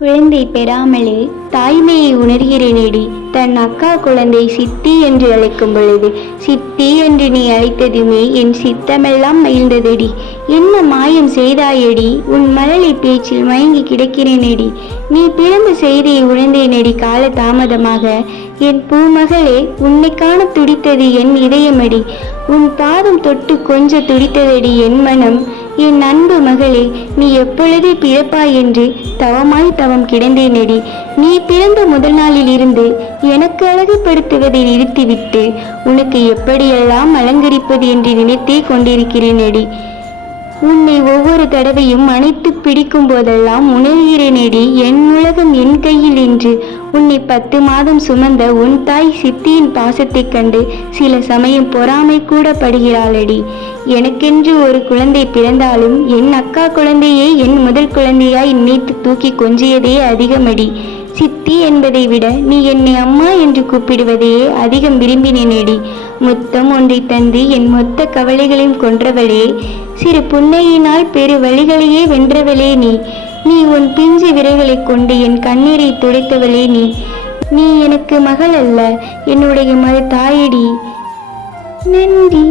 குழந்தை பெறாமலே தாய்மையை உணர்கிறேனேடி. தன் அக்கா குழந்தை சித்தி என்று அழைக்கும் பொழுது சித்தி என்று நீ அழைத்ததுமே என் சித்தமெல்லாம் மகிழ்ந்ததடி. என்ன மாயம் செய்தாயடி? உன் மழலை பேச்சில் மயங்கி கிடக்கிறேனேடி. நீ பிறந்த செய்தியை உணர்ந்தேனடி கால தாமதமாக. என் பூமகளே, உன்னை காண துடித்தது என் இதயமடி. உன் பாதம் தொட்டு கொஞ்ச துடித்ததடி என் மனம். என் அன்பு மகளே, நீ எப்பொழுது பிறப்பாய் என்று தவமாய் தவம் கிடந்தேனடி. நீ பிறந்த முதல் நாளில் இருந்து எனக்கு அழகுபடுத்துவதை நிறுத்திவிட்டு உனக்கு எப்படியெல்லாம் அலங்கரிப்பது என்று நினைத்தே கொண்டிருக்கிறேனடி. உன்னை ஒவ்வொரு தடவையும் அணைத்து பிடிக்கும் போதெல்லாம் உணர்கிறேனேடி, என் உலகம் என் கையில் என்று. உன்னை 10 மாதம் சுமந்த உன் தாய் சித்தியின் பாசத்தைக் கண்டு சில சமயம் பொறாமை கூட படுகிறாளடி. எனக்கென்று ஒரு குழந்தை பிறந்தாலும் என் அக்கா குழந்தையே என் முதல் குழந்தையாய் நினைத்து தூக்கி கொஞ்சியதே அதிகமடி. சித்தி என்பதை விட நீ என்னை அம்மா என்று கூப்பிடுவதையே அதிகம் விரும்பினேனேடி. முத்தம் ஒன்றை தந்து என் மொத்த கவலைகளையும் கொன்றவளே, சிறு புன்னையினால் பெரு வழிகளையே வென்றவளே நீ. நீ உன் பிஞ்சு விரல்களை கொண்டு என் கண்ணீரை துடைத்தவளே நீ. நீ எனக்கு மகள் அல்ல, என்னுடைய தாயடி. நன்றி.